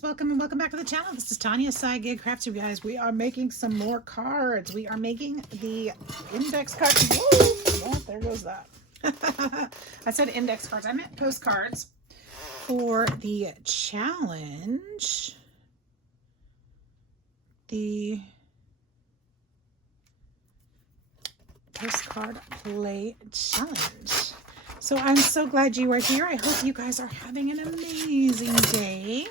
guys, welcome and welcome back to the channel. This is Tanya Sidegigcrafts. You guys, we are making some more cards. We are making the index cards. Whoa! Oh, there goes that. I said index cards. I meant postcards for the challenge. The postcard play challenge. So I'm so glad you are here. I hope you guys are having an amazing day.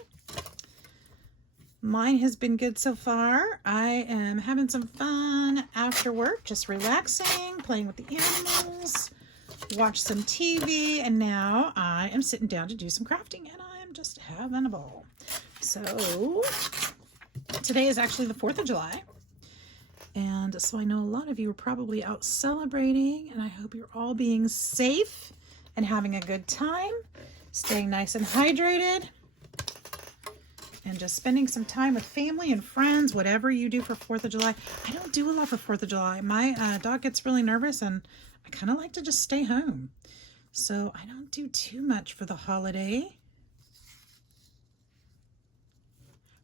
Mine has been good so far. I am having some fun after work, just relaxing, playing with the animals, watch some TV, and now I am sitting down to do some crafting, and I am just having a ball. So today is actually the 4th of July. And so I know a lot of you are probably out celebrating, and I hope you're all being safe and having a good time, staying nice and hydrated, and just spending some time with family and friends, whatever you do for 4th of July. I don't do a lot for 4th of July. My dog gets really nervous, and I kind of like to just stay home. So I don't do too much for the holiday.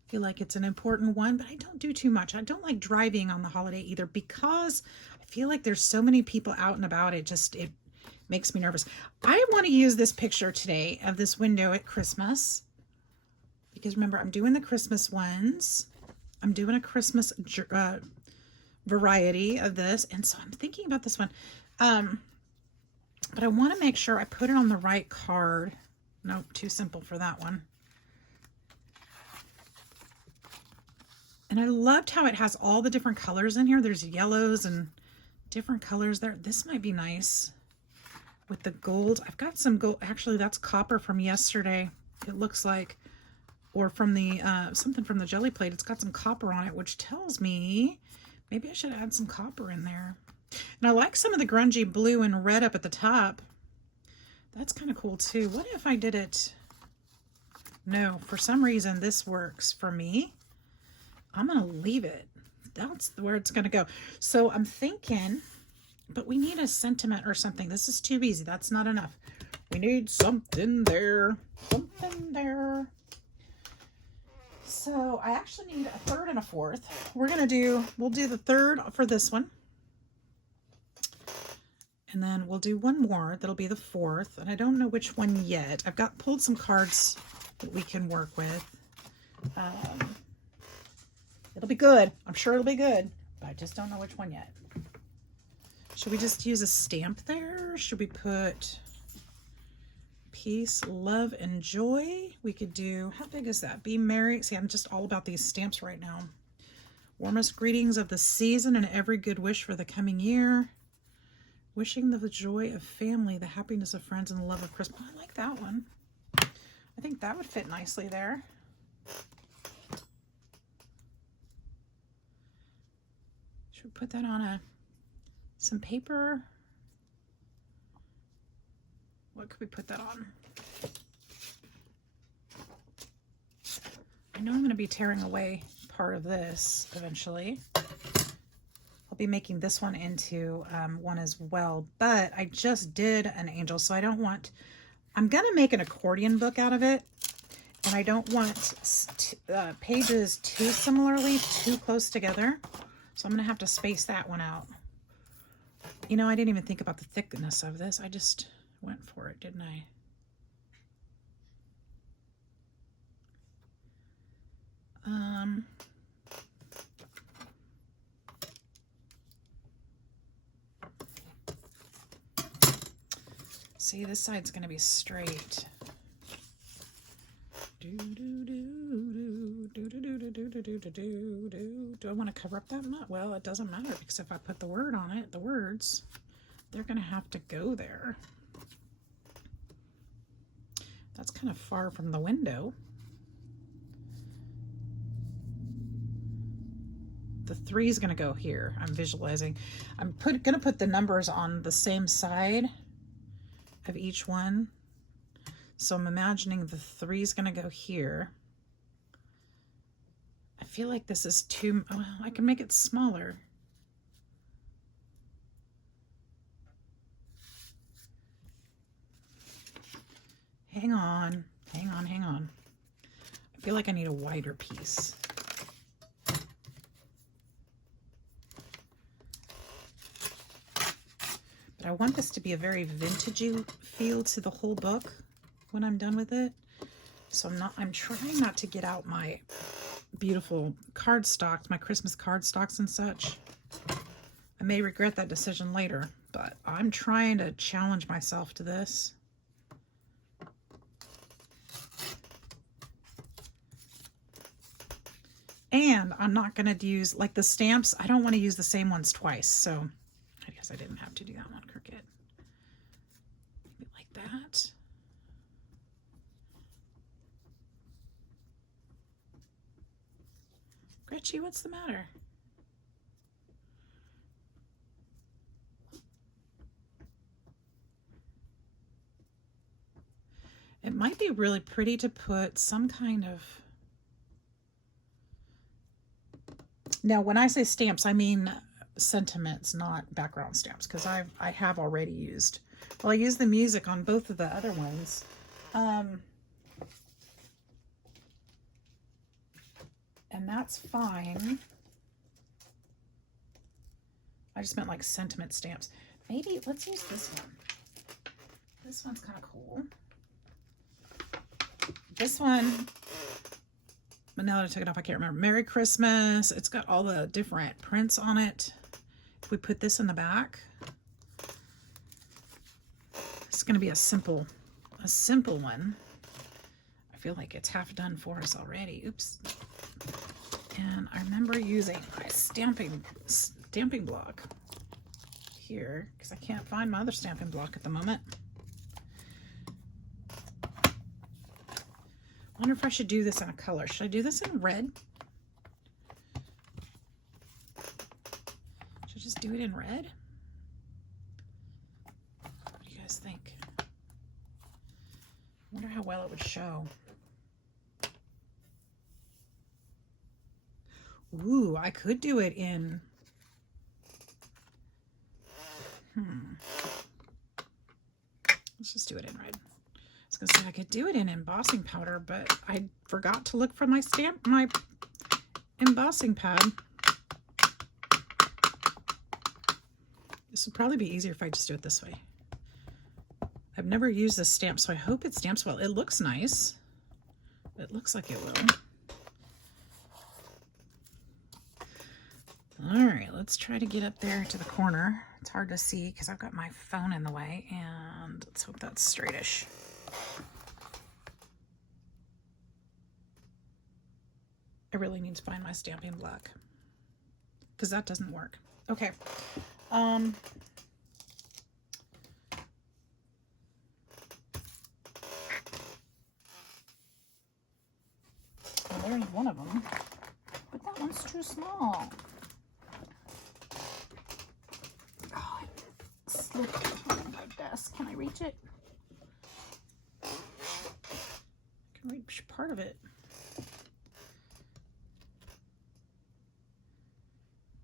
I feel like it's an important one, but I don't do too much. I don't like driving on the holiday either because I feel like there's so many people out and about. It makes me nervous. I want to use this picture today of this window at Christmas because remember, I'm doing the Christmas ones. I'm doing a Christmas variety of this, and so I'm thinking about this one. But I want to make sure I put it on the right card. Nope, too simple for that one. And I loved how it has all the different colors in here. There's yellows and different colors there. This might be nice with the gold. I've got some gold. Actually, that's copper from yesterday. It looks like, or from the, something from the jelly plate. It's got some copper on it, which tells me maybe I should add some copper in there. And I like some of the grungy blue and red up at the top. That's kind of cool too. What if I did it? No, for some reason this works for me. I'm going to leave it. That's where it's going to go. So I'm thinking, but we need a sentiment or something. This is too easy. That's not enough. We need something there. Something there. So I actually need a 3rd and a 4th. We'll do the 3rd for this one. And then we'll do one more. That'll be the 4th. And I don't know which one yet. I've pulled some cards that we can work with. It'll be good. I'm sure it'll be good, but I just don't know which one yet. Should we just use a stamp there? Or should we put peace, love, and joy? We could do, how big is that? Be merry. See, I'm just all about these stamps right now. Warmest greetings of the season and every good wish for the coming year. Wishing the joy of family, the happiness of friends, and the love of Christmas. I like that one. I think that would fit nicely there. Should we put that on some paper? What could we put that on? I know I'm going to be tearing away part of this eventually. I'll be making this one into one as well, but I just did an angel, so I don't want, I'm going to make an accordion book out of it, and I don't want pages too similarly, too close together. So I'm going to have to space that one out. You know, I didn't even think about the thickness of this. I just went for it, didn't I? See, this side's going to be straight. Do I want to cover up that much? Well, it doesn't matter because if I put the word on it, the words, they're going to have to go there. That's kind of far from the window. The 3 is going to go here. I'm visualizing. I'm going to put the numbers on the same side of each one. So I'm imagining the 3 is going to go here. I feel like this is too, well, I can make it smaller. Hang on. feel like I need a wider piece. But I want this to be a very vintagey feel to the whole book when I'm done with it. So I'm trying not to get out my beautiful cardstocks, my Christmas cardstocks and such. I may regret that decision later, but I'm trying to challenge myself to this. And I'm not going to use, like the stamps, I don't want to use the same ones twice. So I guess I didn't have to do that one crooked. Maybe like that. Gretchen, what's the matter? It might be really pretty to put some kind of... Now, when I say stamps, I mean sentiments, not background stamps, because I have already used... Well, I used the music on both of the other ones. And that's fine. I just meant like sentiment stamps. Maybe let's use this one. This one's kind of cool. This one, but now that I took it off, I can't remember. Merry Christmas. It's got all the different prints on it. If we put this in the back, it's going to be a simple one. I feel like it's half done for us already. Oops. And I remember using my stamping block here because I can't find my other stamping block at the moment. I wonder if I should do this in a color. Should I do this in red? Should I just do it in red? What do you guys think? I wonder how well it would show. Ooh, I could do it in... Let's just do it in red. I was gonna say I could do it in embossing powder, but I forgot to look for my embossing pad. This would probably be easier if I just do it this way. I've never used this stamp, so I hope it stamps well. It looks nice. It looks like it will. All right, let's try to get up there to the corner. It's hard to see because I've got my phone in the way, and let's hope that's straightish. I really need to find my stamping block because that doesn't work. Okay. Oh, there's one of them, but that one's too small. Oh, it slipped on my desk. Can I reach it? I can reach part of it.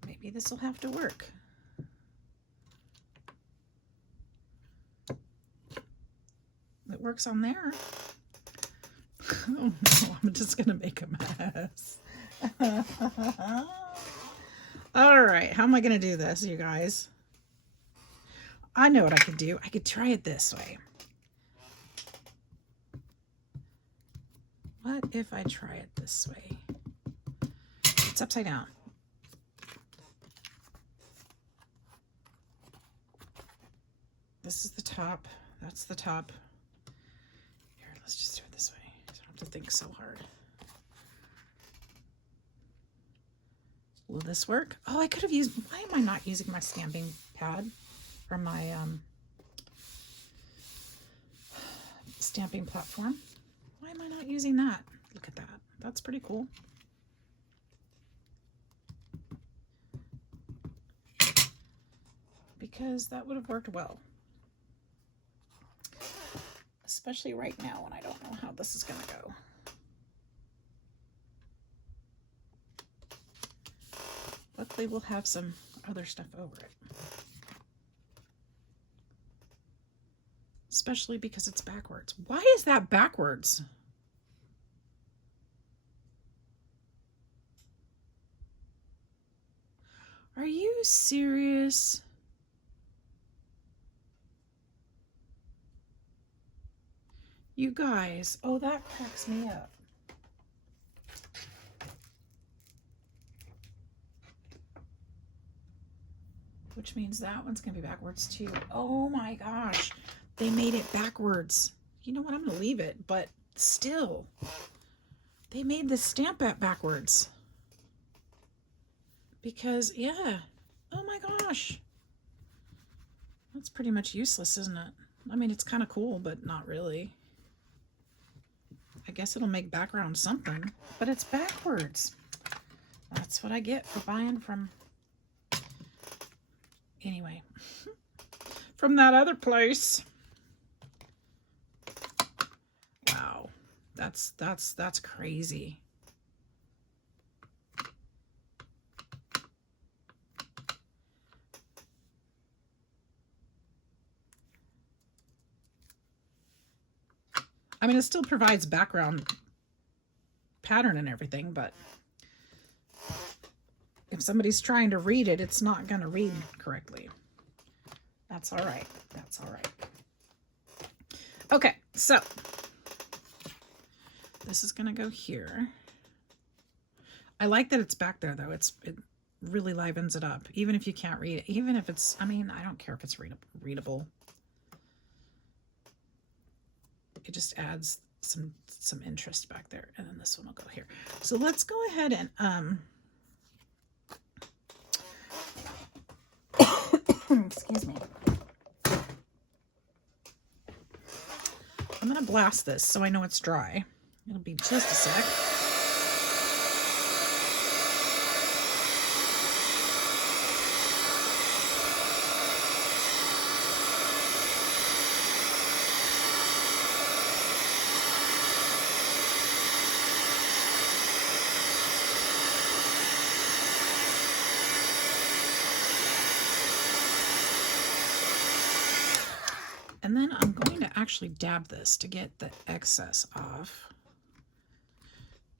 Maybe this will have to work. It works on there. Oh no, I'm just gonna make a mess. All right, how am I gonna do this, you guys? I know what I could do. I could try it this way. What if I try it this way? It's upside down. This is the top. That's the top. Here, let's just do it this way. I don't have to think so hard. Will this work? Oh, I could have used... Why am I not using my stamping pad or my stamping platform? Why am I not using that? Look at that. That's pretty cool. Because that would have worked well. Especially right now when I don't know how this is going to go. Luckily, we'll have some other stuff over it. Especially because it's backwards. Why is that backwards? Are you serious? You guys, oh, that cracks me up. Which means that one's gonna be backwards too. Oh my gosh, they made it backwards. You know what, I'm gonna leave it, but still, they made the stamp backwards. Because, yeah, oh my gosh. That's pretty much useless, isn't it? I mean, it's kind of cool, but not really. I guess it'll make background something, but it's backwards. That's what I get for buying from, anyway, from that other place. Wow, that's crazy. I mean, it still provides background pattern and everything, but if somebody's trying to read it, it's not going to read correctly. That's all right. That's all right. Okay, so this is going to go here. I like that it's back there, though. It really livens it up, even if you can't read it. Even if it's, I mean, I don't care if it's readable. It just adds some interest back there. And then this one will go here. So let's go ahead and excuse me. I'm gonna blast this so I know it's dry. It'll be just a sec. And then I'm going to actually dab this to get the excess off.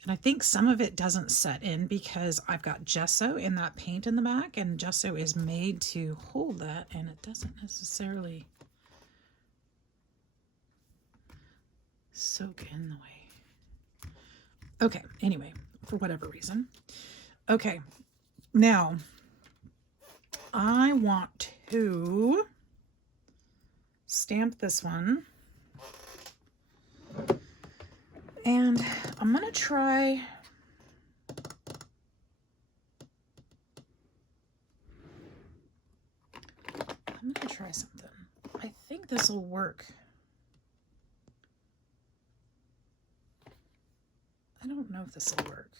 And I think some of it doesn't set in because I've got gesso in that paint in the back, and gesso is made to hold that, and it doesn't necessarily soak in the way. Okay, anyway, for whatever reason. Okay, now I want to stamp this one, and I'm gonna try something. I think this will work. I don't know if this will work,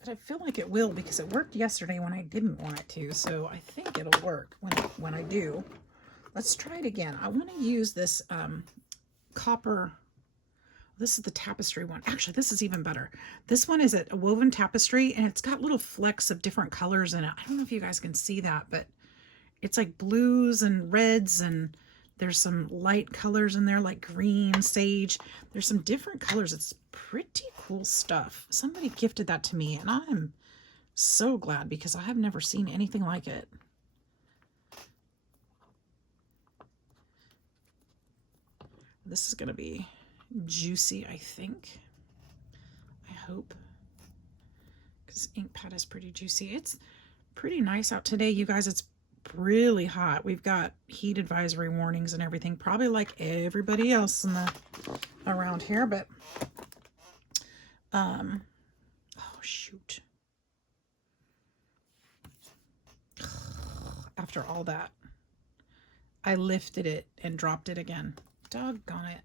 but I feel like it will because it worked yesterday when I didn't want it to, so I think it'll work when I do. Let's try it again. I want to use this copper. This is the tapestry one. Actually, this is even better. This one is a woven tapestry, and it's got little flecks of different colors in it. I don't know if you guys can see that, but it's like blues and reds, and there's some light colors in there like green, sage. There's some different colors. It's pretty cool stuff. Somebody gifted that to me, and I'm so glad because I have never seen anything like it. This is going to be juicy, I think. I hope. Because ink pad is pretty juicy. It's pretty nice out today, you guys. It's really hot. We've got heat advisory warnings and everything, probably like everybody else in the around here, but oh shoot. After all that, I lifted it and dropped it again. Doggone it.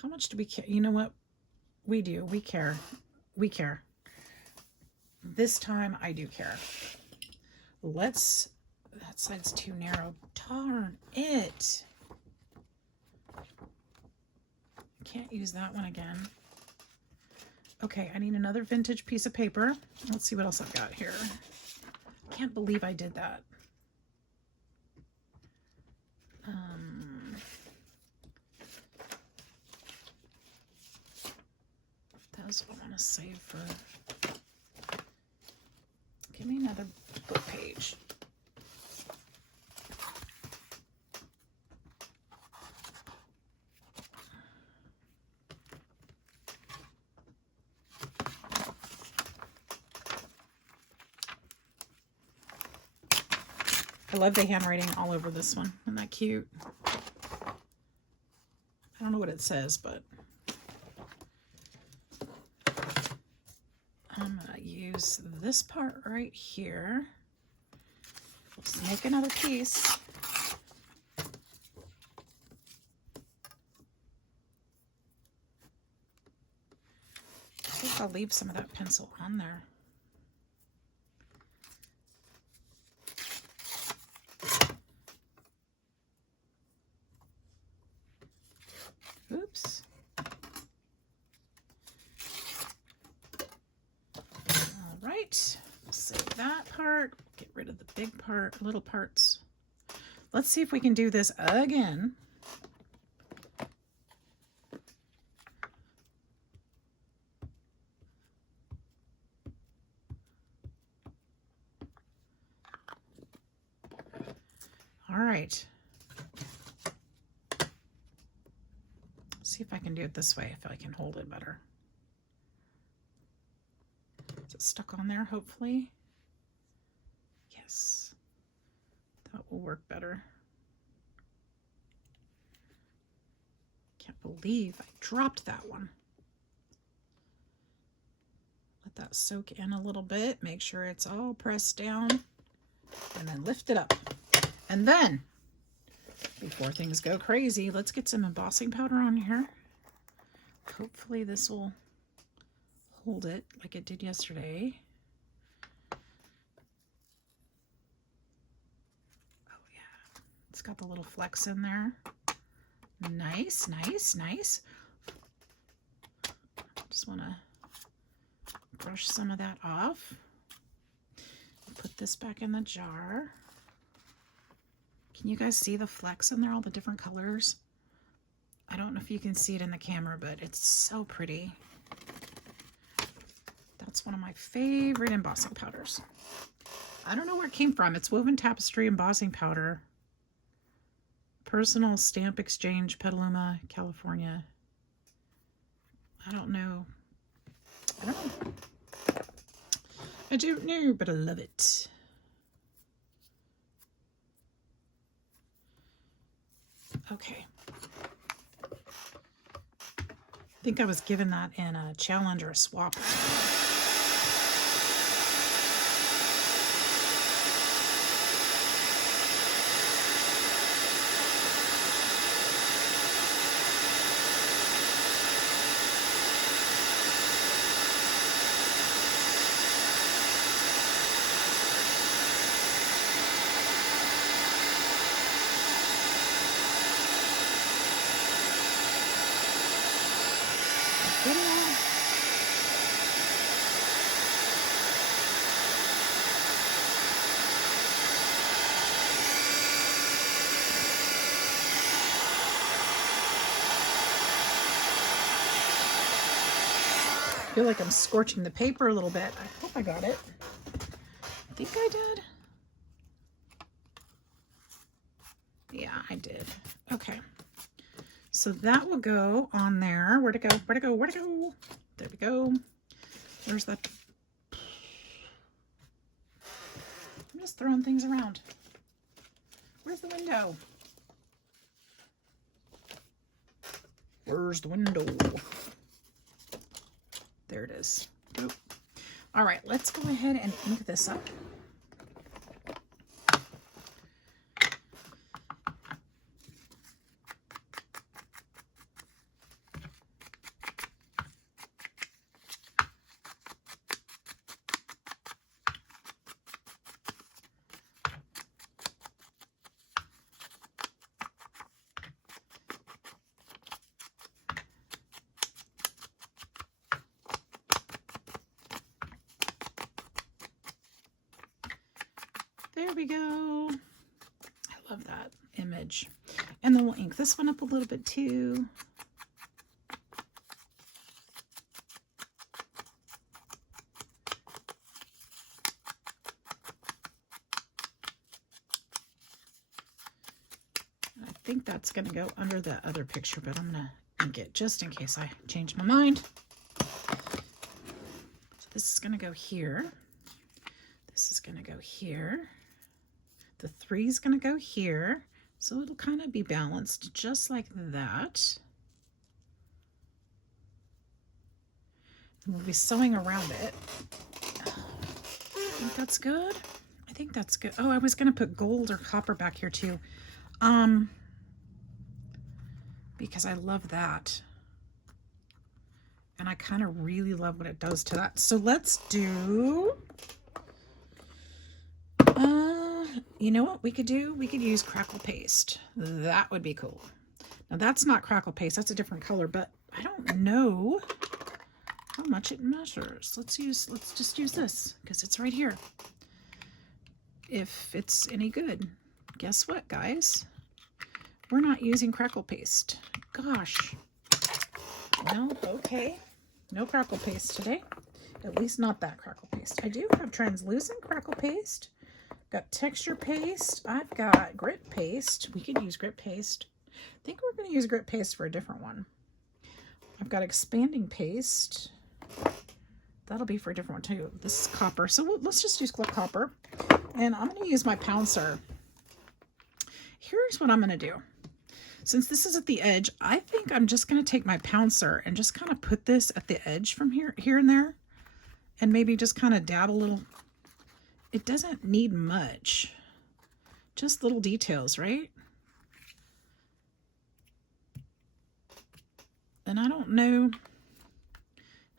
How much do we care? You know what? We do. We care. We care. This time I do care. Let's, that side's too narrow. Darn it. Can't use that one again. Okay, I need another vintage piece of paper. Let's see what else I've got here. Can't believe I did that. Here's what I want to save for. Give me another book page. I love the handwriting all over this one. Isn't that cute? I don't know what it says, but I'm going to use this part right here. Let's make another piece. I think I'll leave some of that pencil on there. Oops. All right, save that part, get rid of the big part, little parts. Let's see if we can do this again. All right. See if I can do it this way, if I can hold it better. Is it stuck on there, hopefully? Yes. That will work better. Can't believe I dropped that one. Let that soak in a little bit. Make sure it's all pressed down. And then lift it up. And then, before things go crazy, let's get some embossing powder on here. Hopefully this will hold it like it did yesterday. Oh yeah, it's got the little flecks in there. Nice, nice, nice. Just want to brush some of that off. Put this back in the jar. Can you guys see the flecks in there, all the different colors? I don't know if you can see it in the camera, but it's so pretty. That's one of my favorite embossing powders. I don't know where it came from. It's Woven Tapestry embossing powder. Personal Stamp Exchange, Petaluma, California. I don't know. I don't know, but I love it. Okay. I think I was given that in a challenge or a swap. I feel like I'm scorching the paper a little bit. I hope I got it. I think I did. Yeah, I did. Okay. So that will go on there. Where'd it go? Where'd it go? Where'd it go? There we go. Where's that? I'm just throwing things around. Where's the window? Where's the window? There it is. Oop. All right, let's go ahead and ink this up. There we go. I love that image. And then we'll ink this one up a little bit too. that's going to go under that other picture, but I'm going to ink it just in case I change my mind. So this is going to go here. This is going to go here. The 3 is going to go here. So it'll kind of be balanced just like that. And we'll be sewing around it. I think that's good. I think that's good. Oh, I was going to put gold or copper back here too. Because I love that. And I kind of really love what it does to that. So let's do, you know what we could do? We could use crackle paste. That would be cool. Now that's not crackle paste, that's a different color, but I don't know how much it measures. Let's just use this because it's right here. If it's any good. Guess what, guys? We're not using crackle paste. Gosh. Well, okay. No crackle paste today. At least not that crackle paste. I do have translucent crackle paste. Got texture paste. I've got grit paste. We could use grit paste. I think we're going to use grit paste for a different one. I've got expanding paste. That'll be for a different one too. This is copper. So let's just use copper. And I'm going to use my pouncer. Here's what I'm going to do. Since this is at the edge, I think I'm just going to take my pouncer and just kind of put this at the edge from here and there. And maybe just kind of dab a little. It doesn't need much. Just little details, right? And I don't know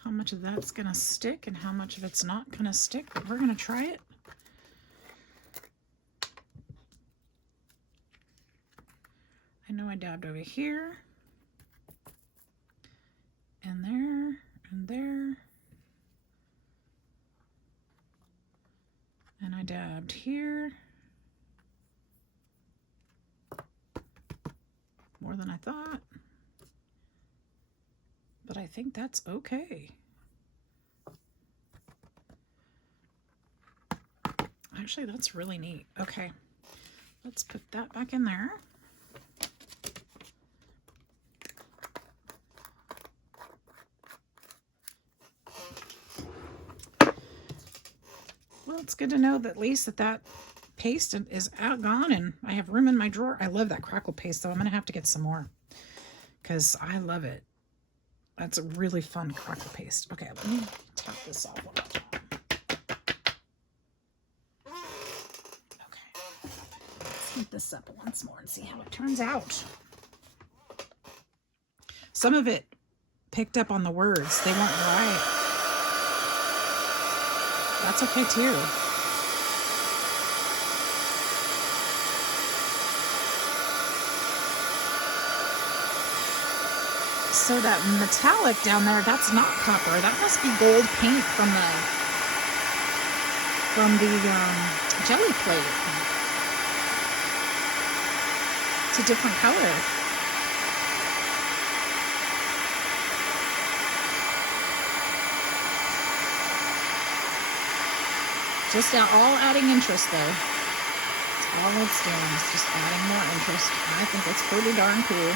how much of that's going to stick and how much of it's not going to stick, but we're going to try it. I know I dabbed over here, and there, and there, and I dabbed here, more than I thought, but I think that's okay. Actually, that's really neat. Okay, let's put that back in there. Well, it's good to know that at least that paste is out gone and I have room in my drawer. I love that crackle paste, though. I'm going to have to get some more because I love it. That's a really fun crackle paste. Okay, let me tap this off one more time. Okay, let's heat this up once more and see how it turns out. Some of it picked up on the words. They weren't right. That's okay too. So that metallic down there, that's not copper. That must be gold paint from the jelly plate. It's a different color. Just all adding interest, though. That's all it's doing is just adding more interest. And I think it's pretty darn cool.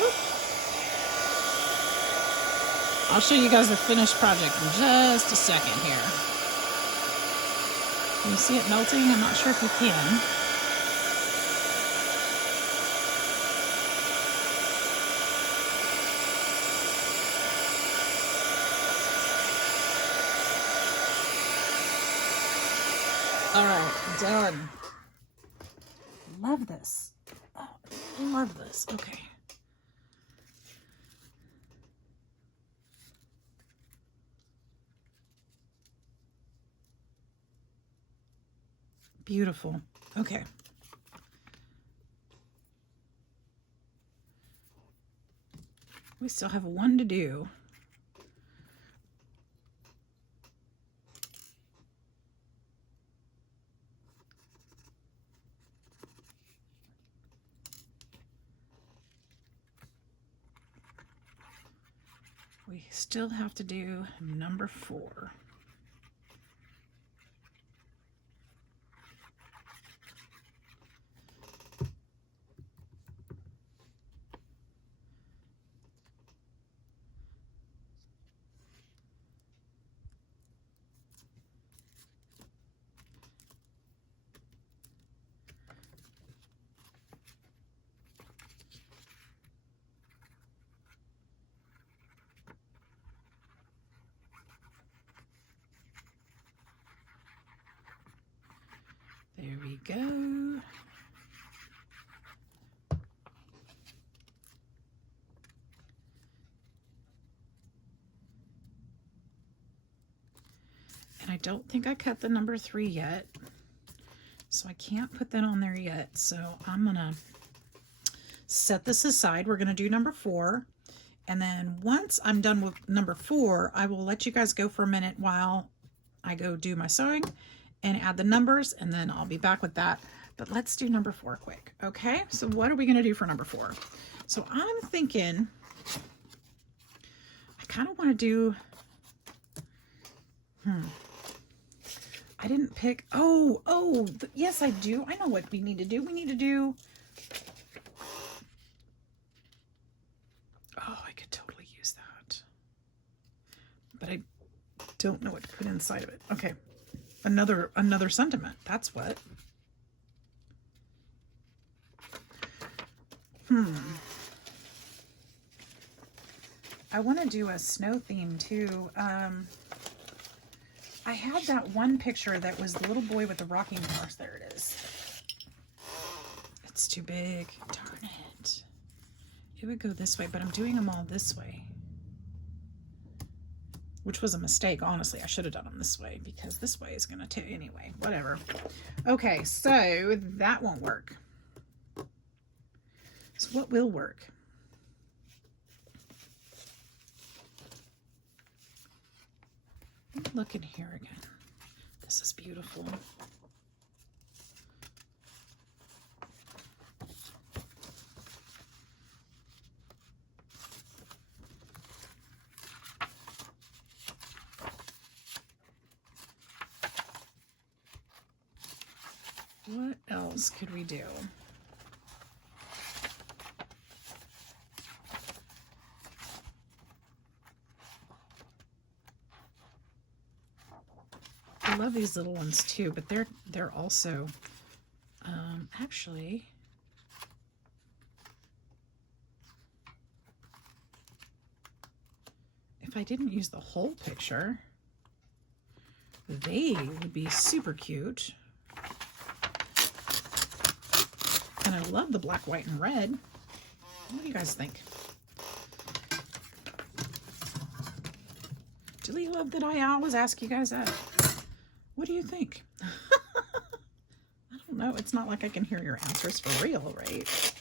Whoop. I'll show you guys the finished project in just a second here. Can you see it melting? I'm not sure if you can. All right, done. Love this. Oh, I love this. Okay. Beautiful. Okay. We still have one to do. we still have to do number 4. There we go. And I don't think I cut the number 3 yet, so I can't put that on there yet. So I'm gonna set this aside. We're gonna do number 4. And then once I'm done with number 4, I will let you guys go for a minute while I go do my sewing and add the numbers, and then I'll be back with that. But let's do number 4 quick. Okay, so what are we gonna do for number 4? So I'm thinking, I kind of want to do, I didn't pick, yes I do. I know what we need to do. We need to do, I could totally use that. But I don't know what to put inside of it. Okay. Another sentiment. That's what. I want to do a snow theme too. I had that one picture that was the little boy with the rocking horse. There it is. It's too big. Darn it. It would go this way, but I'm doing them all this way. Which was a mistake, honestly. I should have done them this way because this way is going to anyway, whatever. Okay, so that won't work. So what will work? Look in here again. This is beautiful. What else could we do? I love these little ones too, but they're also actually if I didn't use the whole picture, they would be super cute. And I love the black, white, and red. What do you guys think? Do you love that I always ask you guys that? What do you think? I don't know. It's not like I can hear your answers for real, right?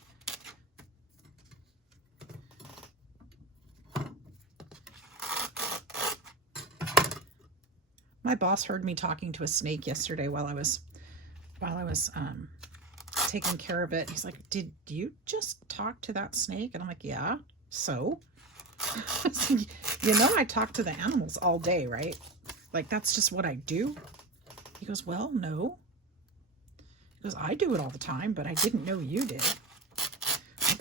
My boss heard me talking to a snake yesterday while I was taking care of it. He's like, "Did you just talk to that snake?" And I'm like, "Yeah, so?" You know, I talk to the animals all day, right? Like, that's just what I do. He goes, "Well, no." He goes, "I do it all the time, but I didn't know you did."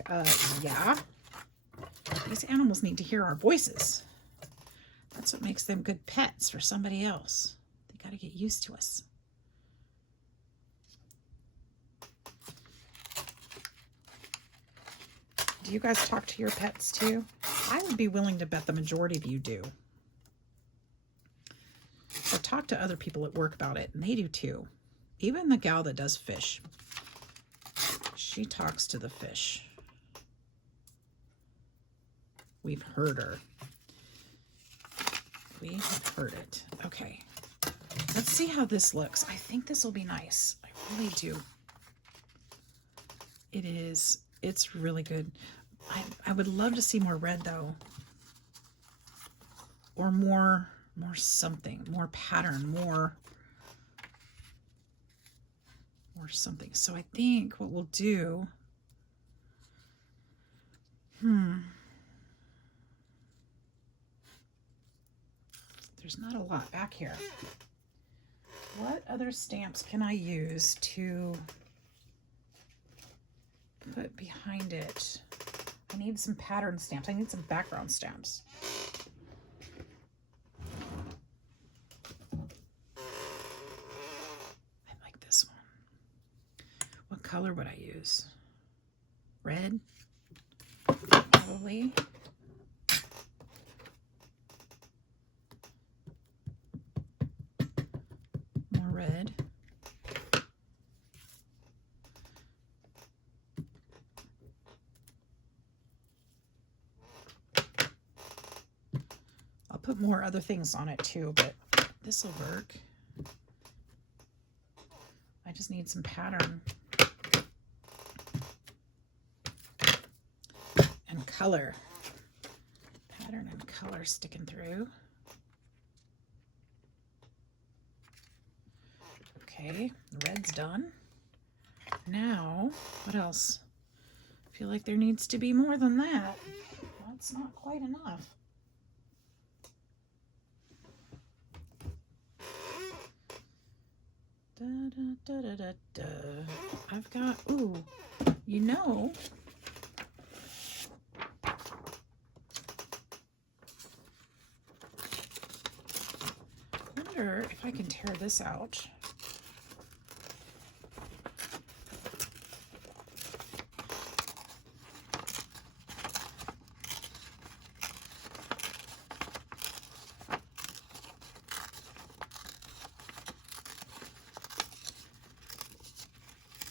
Like, yeah. These animals need to hear our voices. That's what makes them good pets for somebody else. They got to get used to us. Do you guys talk to your pets too? I would be willing to bet the majority of you do. I talk to other people at work about it, and they do too. Even the gal that does fish. She talks to the fish. We've heard her. We have heard it. Okay. Let's see how this looks. I think this will be nice. I really do. It is. It's really good. I would love to see more red though. Or more something, more pattern, more something. So I think what we'll do, there's not a lot back here. What other stamps can I use to put behind it? I need some pattern stamps. I need some background stamps. I like this one. What color would I use? Red? Probably. More red. I'll put more other things on it too, but this will work. I just need some pattern and color. Pattern and color sticking through. Okay, the red's done. Now, what else? I feel like there needs to be more than that. That's not quite enough. Da, da, da, da, da, da. I've got, ooh, you know, I wonder if I can tear this out.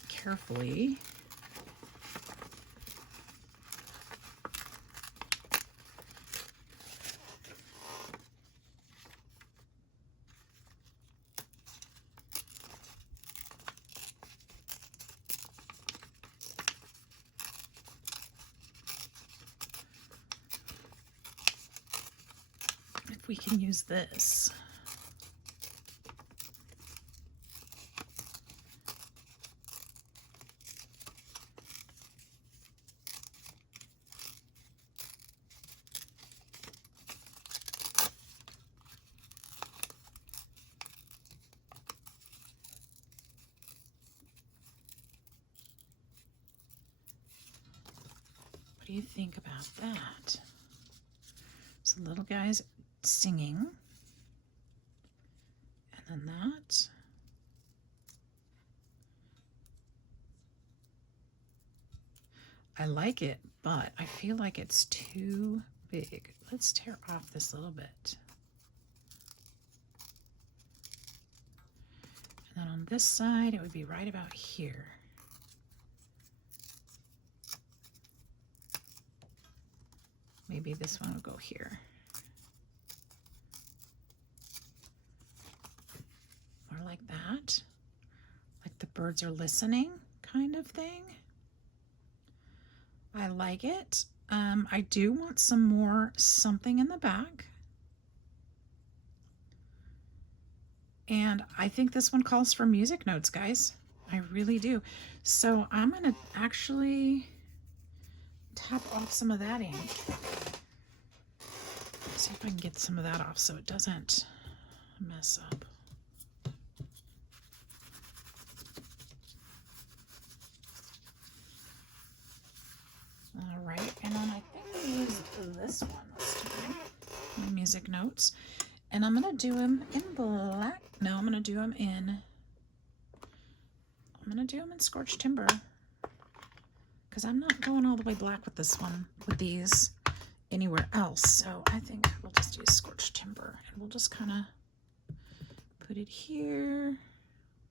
Carefully. If we can use this. What do you think about that? So little guy's singing. And then that. I like it, but I feel like it's too big. Let's tear off this little bit. And then on this side, it would be right about here. Maybe this one will go here. More like that. Like the birds are listening kind of thing. I like it. I do want some more something in the back. And I think this one calls for music notes, guys. I really do. So I'm gonna actually tap off some of that ink. See if I can get some of that off so it doesn't mess up. All right, and then I think I use this one this time, my music notes. And I'm gonna do them in black. No, I'm gonna do them in Scorched Timber, because I'm not going all the way black with this one, with these anywhere else. So I think we'll just use Scorched Timber, and we'll just kind of put it here,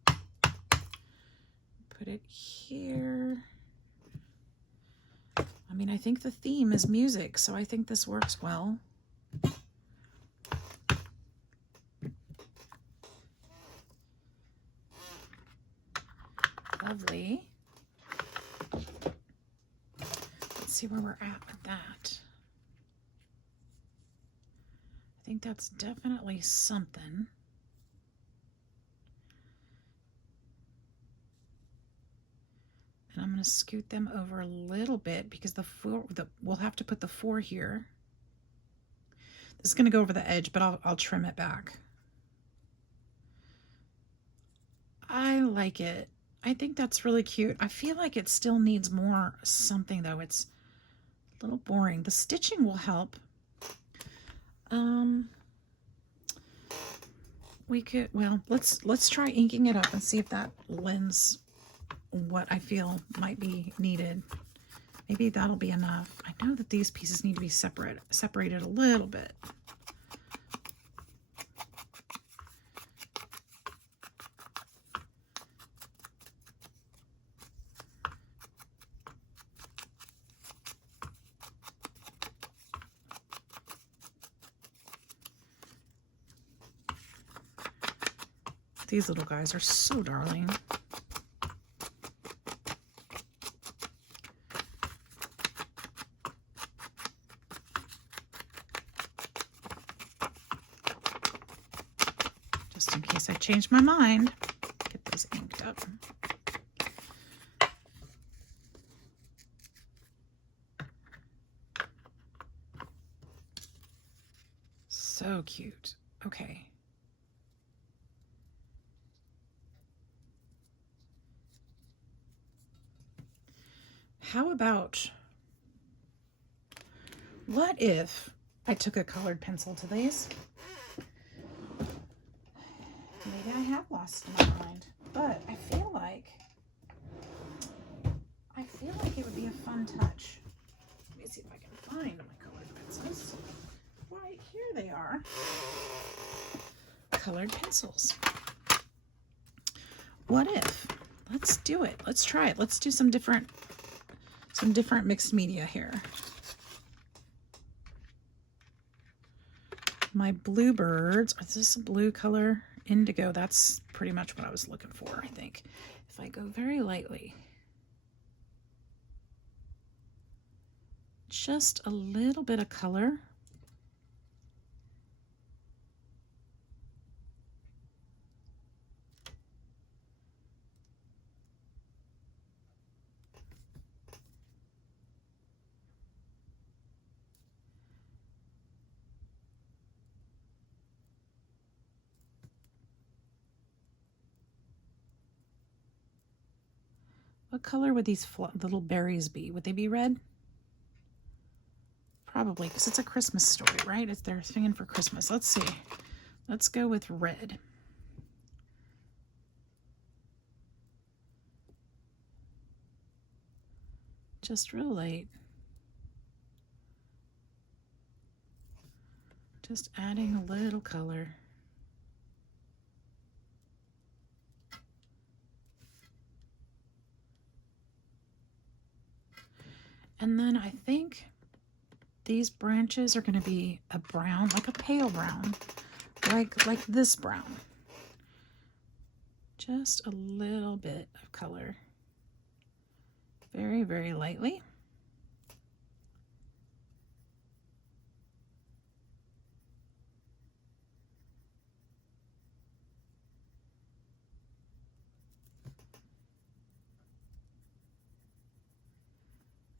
put it here. I mean, I think the theme is music, so I think this works well. Lovely. Let's see where we're at with that. I think that's definitely something. And I'm going to scoot them over a little bit because we'll have to put the 4 here. This is going to go over the edge, but I'll trim it back. I like it. I think that's really cute. I feel like it still needs more something though. It's a little boring. The stitching will help. We could, well, let's try inking it up and see if that lends what I feel might be needed. Maybe that'll be enough. I know that these pieces need to be separated a little bit. These little guys are so darling. Just in case I change my mind, get those inked up. So cute. Okay. How about, what if I took a colored pencil to these? Maybe I have lost my mind, but I feel like it would be a fun touch. Let me see if I can find my colored pencils. Right here they are. Colored pencils. What if? Let's do it. Let's try it. Let's do some different mixed media here. My bluebirds, is this a blue color? Indigo, that's pretty much what I was looking for, I think. If I go very lightly, just a little bit of color. What color would these little berries be? Would they be red? Probably, because it's a Christmas story, right? They're singing for Christmas. Let's see. Let's go with red. Just real light. Just adding a little color. And then I think these branches are going to be a brown, like a pale brown, like this brown. Just a little bit of color. Very, very lightly.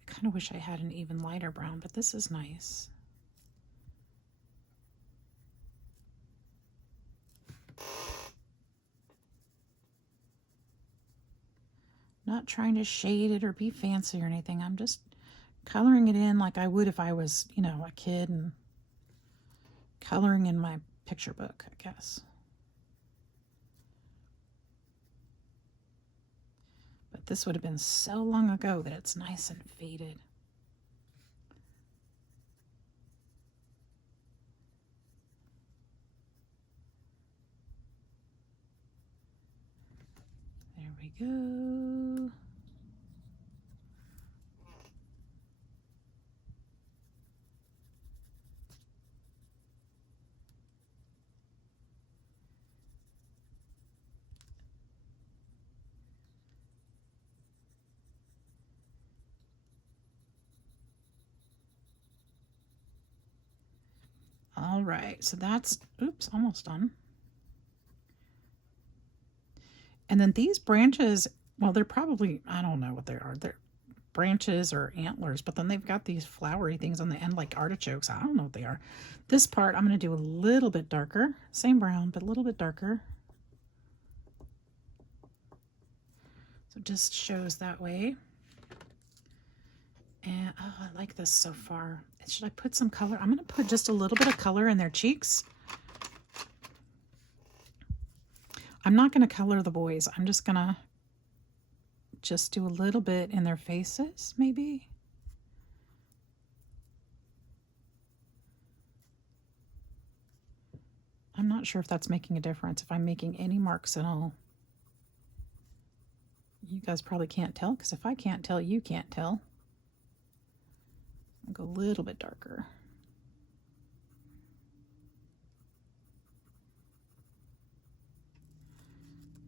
I kind of wish I had an even lighter brown, but this is nice. Not trying to shade it or be fancy or anything. I'm just coloring it in like I would if I was, you know, a kid and coloring in my picture book, I guess. But this would have been so long ago that it's nice and faded. There we go. All right, so that's, oops, almost done. And then these branches, well, they're probably, I don't know what they are. branches or antlers, but then they've got these flowery things on the end like artichokes. I don't know what they are. This part I'm going to do a little bit darker. Same brown, but a little bit darker. So it just shows that way. And oh, I like this so far. Should I put some color? I'm going to put just a little bit of color in their cheeks. I'm not going to color the boys. I'm just going to just do a little bit in their faces, maybe. I'm not sure if that's making a difference, if I'm making any marks at all. You guys probably can't tell, because if I can't tell, you can't tell. I'll go a little bit darker.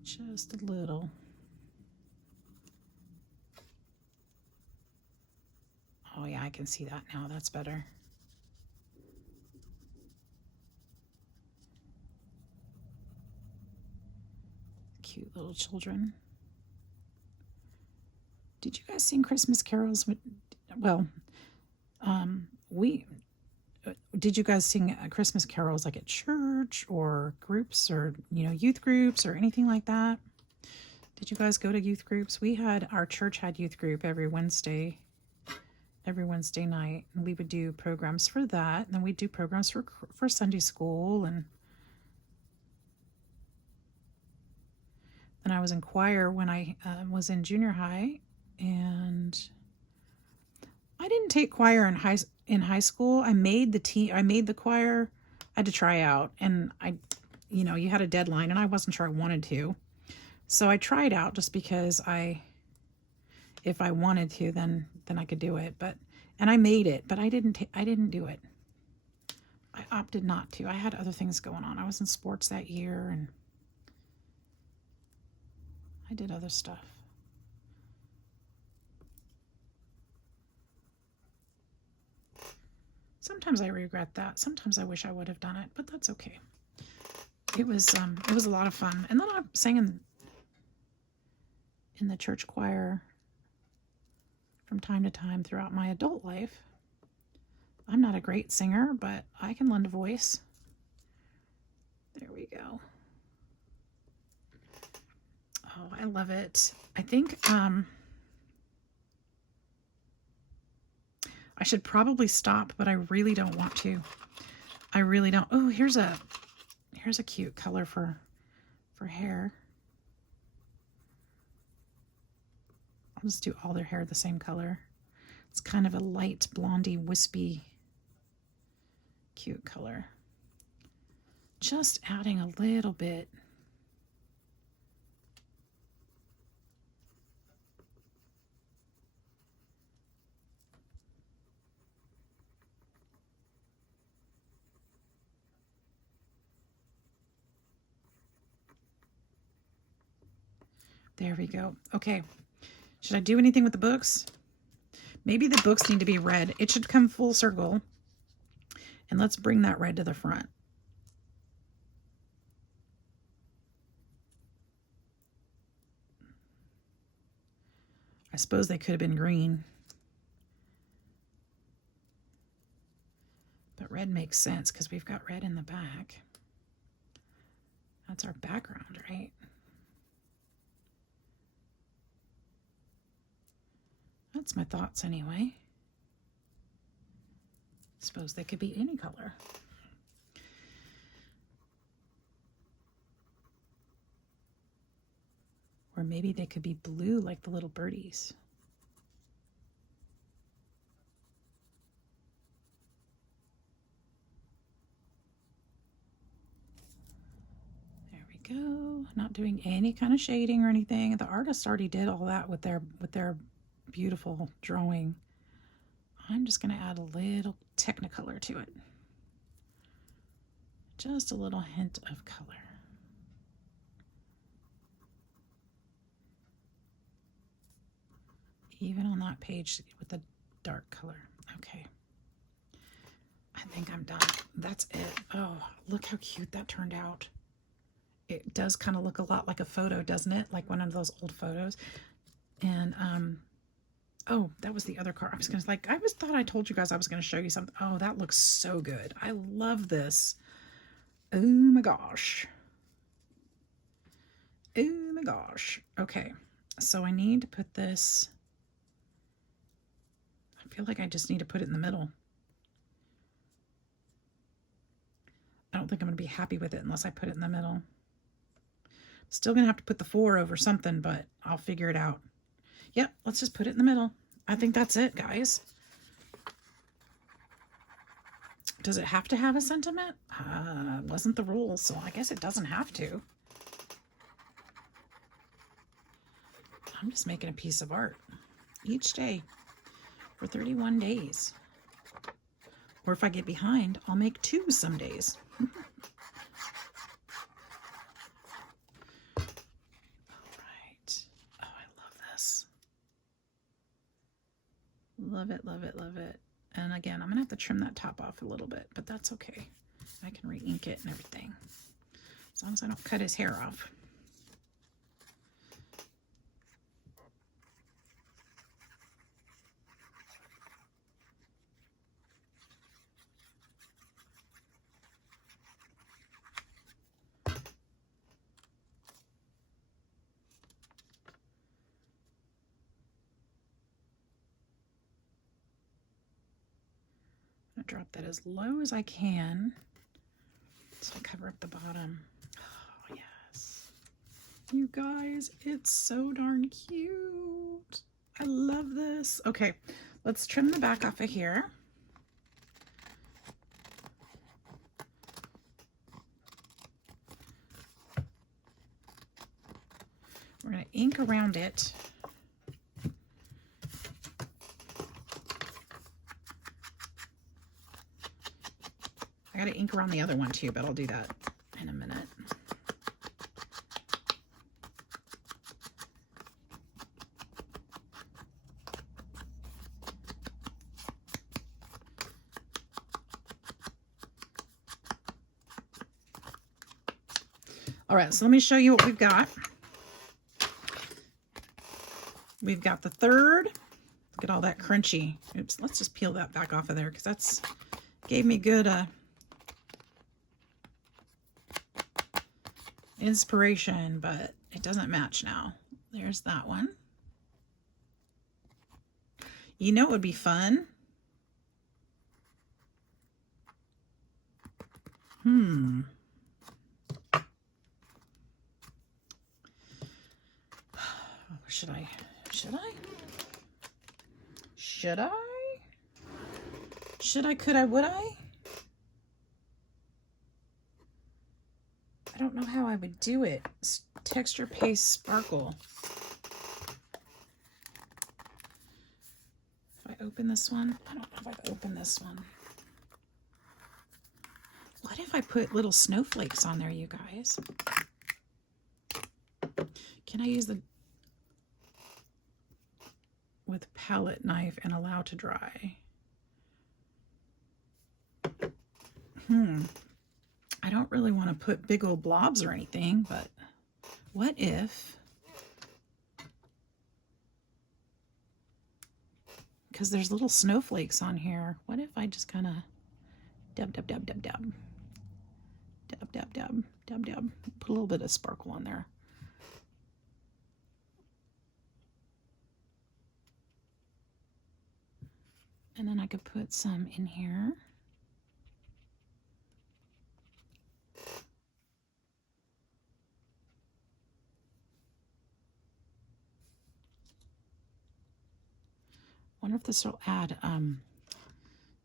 Just a little. Oh yeah, I can see that now. That's better. Cute little children. Did you guys sing Christmas carols? Well, did you guys sing Christmas carols like at church or groups or, you know, youth groups or anything like that? Did you guys go to youth groups? Our church had youth group every Wednesday night, and we would do programs for that. And then we'd do programs for Sunday school. And then I was in choir when I was in junior high, and I didn't take choir in high school. I made the choir. I had to try out, and you had a deadline, and I wasn't sure I wanted to. So I tried out just because if I wanted to, then I could do it. And I made it, but I didn't do it. I opted not to. I had other things going on. I was in sports that year, and I did other stuff. Sometimes I regret that. Sometimes I wish I would have done it, but that's okay. It was a lot of fun. And then I sang in the church choir from time to time throughout my adult life. I'm not a great singer, but I can lend a voice. There we go. Oh, I love it. I think I should probably stop, but I really don't want to. I really don't. Oh, here's a cute color for hair. I'll just do all their hair the same color. It's kind of a light blondie, wispy, cute color. Just adding a little bit. There we go. Okay. Should I do anything with the books? Maybe the books need to be red. It should come full circle. And let's bring that red to the front. I suppose they could have been green. But red makes sense because we've got red in the back. That's our background, right? That's my thoughts anyway. Suppose they could be any color. Or maybe they could be blue like the little birdies. There we go. Not doing any kind of shading or anything. The artist already did all that with their beautiful drawing. I'm just going to add a little Technicolor to it. Just a little hint of color. Even on that page with the dark color. Okay. I think I'm done. That's it. Oh, look how cute that turned out. It does kind of look a lot like a photo, doesn't it? Like one of those old photos. And Oh, that was the other card. I was gonna thought I told you guys I was gonna show you something. Oh, that looks so good. I love this. Oh my gosh. Oh my gosh. Okay, so I need to put this. I feel like I just need to put it in the middle. I don't think I'm gonna be happy with it unless I put it in the middle. Still gonna have to put the 4 over something, but I'll figure it out. Yep, let's just put it in the middle. I think that's it, guys. Does it have to have a sentiment? Wasn't the rule, so I guess it doesn't have to. I'm just making a piece of art each day for 31 days. Or if I get behind, I'll make 2 some days. All right. Oh, I love this. Love it, love it, love it. And again, I'm gonna have to trim that top off a little bit, but that's okay. I can re-ink it and everything. As long as I don't cut his hair off. I'm gonna drop that as low as I can so I cover up the bottom. Oh, yes. You guys, it's so darn cute. I love this. Okay, let's trim the back off of here. We're going to ink around it. I got to ink around the other one too, but I'll do that in a minute. All right, so let me show you what we've got. We've got the 3rd. Look at all that crunchy. Oops, let's just peel that back off of there because that's gave me good inspiration, but it doesn't match now. There's that one. You know it would be fun? Should I? Should I? Should I? Should I? Could I? Would I? I don't know how I would do it. Texture paste sparkle. If I open this one, I don't know if I've opened this one. What if I put little snowflakes on there, you guys? Can I use the with palette knife and allow to dry? I don't really want to put big old blobs or anything, but what if, because there's little snowflakes on here, what if I just kind of dab, dab, dab, dab, dab, dab, dab, dab, dab, dab, put a little bit of sparkle on there. And then I could put some in here. Wonder if this will add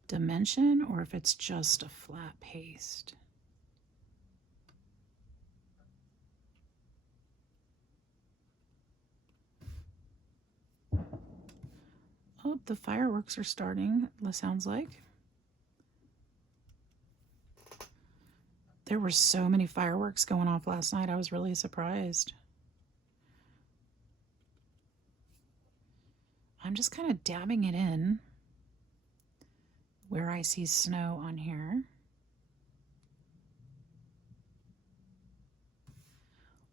dimension or if it's just a flat paste. Oh, the fireworks are starting, it sounds like. There were so many fireworks going off last night. I was really surprised. I'm just kind of dabbing it in where I see snow on here.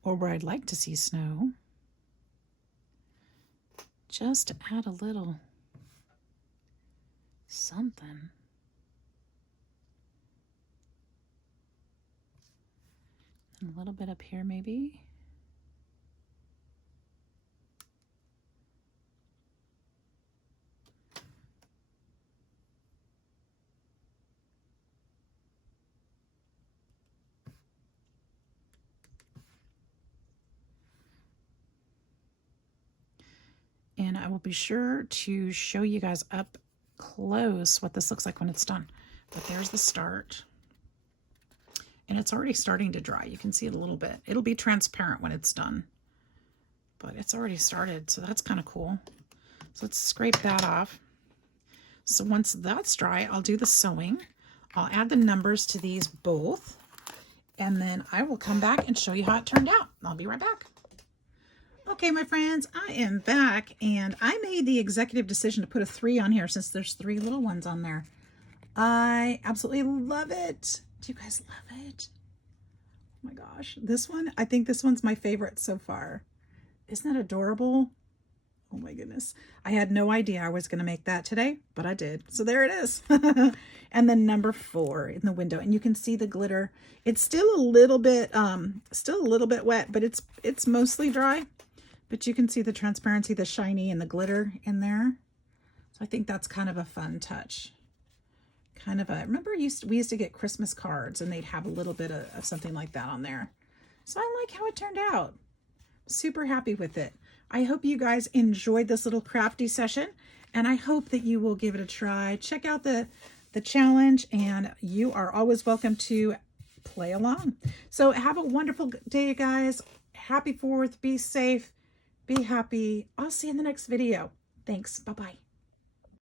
Or where I'd like to see snow. just to add a little something. And a little bit up here maybe. And I will be sure to show you guys up close what this looks like when it's done. But there's the start. And it's already starting to dry. You can see it a little bit. It'll be transparent when it's done. But it's already started, so that's kind of cool. So let's scrape that off. So once that's dry, I'll do the sewing. I'll add the numbers to these both. And then I will come back and show you how it turned out. I'll be right back. Okay, my friends, I am back, and I made the executive decision to put a 3 on here since there's 3 little ones on there. I absolutely love it. Do you guys love it? Oh my gosh, this one, I think this one's my favorite so far. Isn't that adorable? Oh my goodness. I had no idea I was going to make that today, but I did. So there it is. And then number 4 in the window, and you can see the glitter. It's still a little bit wet, but it's mostly dry. But you can see the transparency, the shiny, and the glitter in there. So I think that's kind of a fun touch. Kind of a, remember we used to get Christmas cards and they'd have a little bit of something like that on there. So I like how it turned out. Super happy with it. I hope you guys enjoyed this little crafty session, and I hope that you will give it a try. Check out the challenge, and you are always welcome to play along. So have a wonderful day, guys. Happy 4th. Be safe. Be happy. I'll see you in the next video. Thanks. Bye-bye.